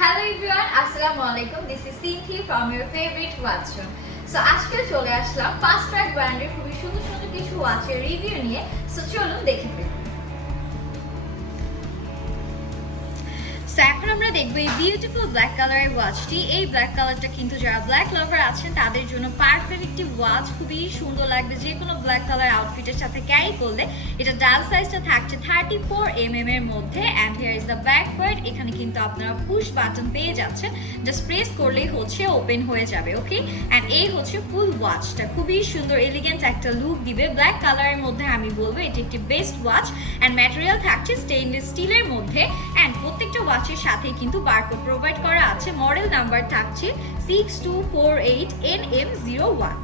Hello everyone, Assalamualaikum. This is Cynthia from your favorite watch room. So আজকে চলে আসলাম FasTrack ব্র্যান্ডের খুবই সুন্দর সুন্দর কিছু ওয়াচের রিভিউ নিয়ে। সো চলুন দেখে ফেলি। সো এখন আমরা দেখব এই বিউটিফুল ব্ল্যাক কালারের ওয়াচটি। এই ব্ল্যাক কালারটা কিন্তু যারা ব্ল্যাক লাভার আছেন তাদের জন্য পারফেক্ট একটি ওয়াচ, খুবই সুন্দর লাগবে যে কোনো ব্ল্যাক কালার আউটফিটের সাথে ক্যারি করলে। এটা ডায়াল সাইজটা থাকছে 34 mm এর মধ্যে। And here is the back part. এখানে কিন্তু আপনারা পুশ বাটন পেয়ে যাচ্ছেন, জাস্ট প্রেস করলেই হচ্ছে ওপেন হয়ে যাবে। ওকে, অ্যান্ড এই হচ্ছে ফুল ওয়াচটা, খুবই সুন্দর এলিগেন্ট একটা লুক দিবে। ব্ল্যাক কালারের মধ্যে আমি বলবো এটি একটি বেস্ট ওয়াচ। অ্যান্ড ম্যাটেরিয়াল থাকছে স্টেইনলেস স্টিলের মধ্যে। অ্যান্ড প্রত্যেকটা ওয়াচের সাথে কিন্তু বারকোড প্রোভাইড করা আছে। মডেল নাম্বার থাকছে 6248NM01।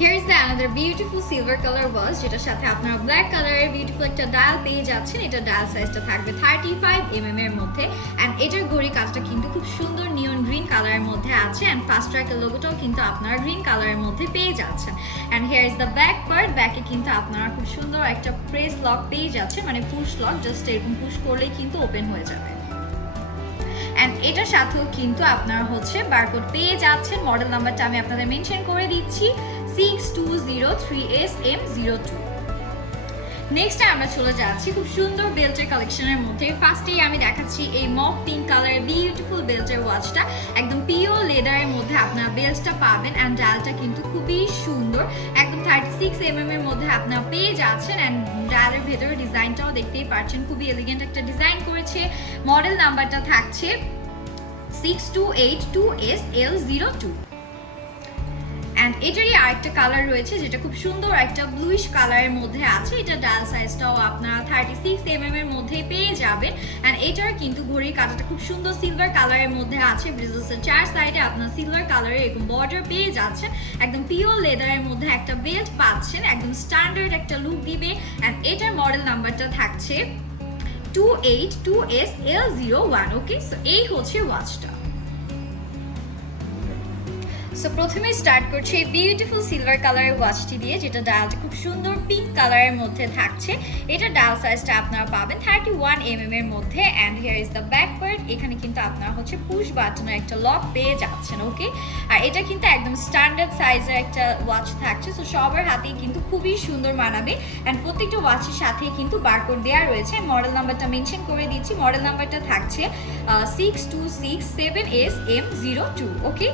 Here is the another beautiful silver color watch, যেটার সাথে আপনারা ব্ল্যাক কালারের বিউটিফুল একটা ডায়াল পেয়ে যাচ্ছেন। এটা ডায়াল সাইজটা থাকবে 35 mm এর মধ্যে। অ্যান্ড এটার ঘড়ি কাজটা কিন্তু খুব সুন্দর নিয়ন গ্রিন কালারের মধ্যে আছে। অ্যান্ড FasTrack-এর লোগোটাও কিন্তু আপনারা গ্রিন কালারের মধ্যে পেয়ে যাচ্ছেন। And here is the back part. ব্যাকে কিন্তু আপনারা খুব সুন্দর একটা প্রেস লক পেয়ে যাচ্ছেন, মানে পুশ লক, জাস্ট এরকম পুশ করলেই কিন্তু ওপেন হয়ে যাবে। অ্যান্ড এটার সাথেও কিন্তু আপনারা হচ্ছে বারকোড পেয়ে যাচ্ছেন। মডেল নাম্বারটা আমি আপনাদের মেনশন করে দিচ্ছি, 6203SM02। নেক্সট আমরা চলে যাচ্ছি খুব সুন্দর বেল্টের কালেকশনের মধ্যে। ফার্স্টেই আমি দেখাচ্ছি এই মক পিঙ্ক কালারের বিউটিফুল বেল্টের ওয়াচটা। একদম পিওর লেদারের মধ্যে আপনারা বেল্টটা পাবেন। অ্যান্ড ডায়ালটা কিন্তু খুবই সুন্দর, একদম 36 mm এর মধ্যে আপনারা পেয়ে যাচ্ছেন। অ্যান্ড ডায়ালের ভেতরে ডিজাইনটাও দেখতেই পাচ্ছেন, খুবই এলিগেন্ট একটা ডিজাইন করেছে। মডেল নাম্বারটা থাকছে 6282SL02। অ্যান্ড এটারই আরেকটা কালার রয়েছে যেটা খুব সুন্দর একটা ব্লুইশ কালারের মধ্যে আছে। এটা ডায়াল সাইজটাও আপনারা 36 mm এর মধ্যে পেয়ে যাবেন। অ্যান্ড এটার কিন্তু ঘড়ির কাঁটাটা খুব সুন্দর সিলভার কালারের মধ্যে আছে। ব্রিজেসের চার সাইডে আপনারা সিলভার কালারের এরকম বর্ডার পেয়ে যাচ্ছেন। একদম পিওর লেদারের মধ্যে একটা বেল্ট পাচ্ছেন, একদম স্ট্যান্ডার্ড একটা লুক দিবে। অ্যান্ড এটার মডেল নাম্বারটা থাকছে 282SL01। ওকে, সো এই হচ্ছে ওয়াচটা। সো প্রথমে স্টার্ট করছি এই বিউটিফুল সিলভার কালারের ওয়াচটি দিয়ে, যেটা ডায়ালটা খুব সুন্দর পিঙ্ক কালারের মধ্যে থাকছে। এটা ডায়াল সাইজটা আপনারা পাবেন 31 mm এর মধ্যে। And here is the back part. এখানে কিন্তু আপনারা হচ্ছে পুশ বাটনের একটা লক পেয়ে যাচ্ছেন। ওকে, আর এটা কিন্তু একদম স্ট্যান্ডার্ড সাইজের একটা ওয়াচ থাকছে। সো সবার হাতেই কিন্তু খুবই সুন্দর মানাবে। অ্যান্ড প্রত্যেকটা ওয়াচের সাথেই কিন্তু বারকোড দেওয়া রয়েছে। মডেল নাম্বারটা মেনশন করে দিচ্ছি। মডেল নাম্বারটা থাকছে 6267SM02। ওকে,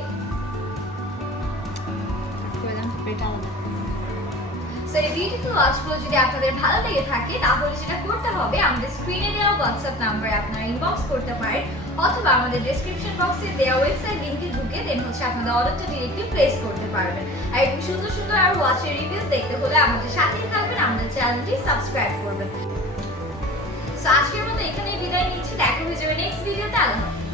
সো এই বিউটিফুল ওয়াচগুলো যদি আপনাদের ভালো লেগে থাকে তাহলে যেটা করতে হবে, আমাদের স্ক্রিনে দেওয়া হোয়াটসঅ্যাপ নাম্বারে আপনারা ইনবক্স করতে পারেন, অথবা আমাদের ডেসক্রিপশন বক্সে দেওয়া ওয়েবসাইট লিংকে ঢুকে দেন হচ্ছে আপনাদের অর্ডারটা ডিরেক্টলি প্লেস করতে পারবেন। আর এরকম সুন্দর সুন্দর আর ওয়াচের রিভিউস দেখতে হলে আমাদের সাথেই থাকবেন, আমাদের চ্যানেলটি সাবস্ক্রাইব করবেন। সো আজকের মতো এখানেই বিদায় নিচ্ছি, দেখা হয়ে যাবে নেক্সট ভিডিওতে। আল্লাহ হাফেজ।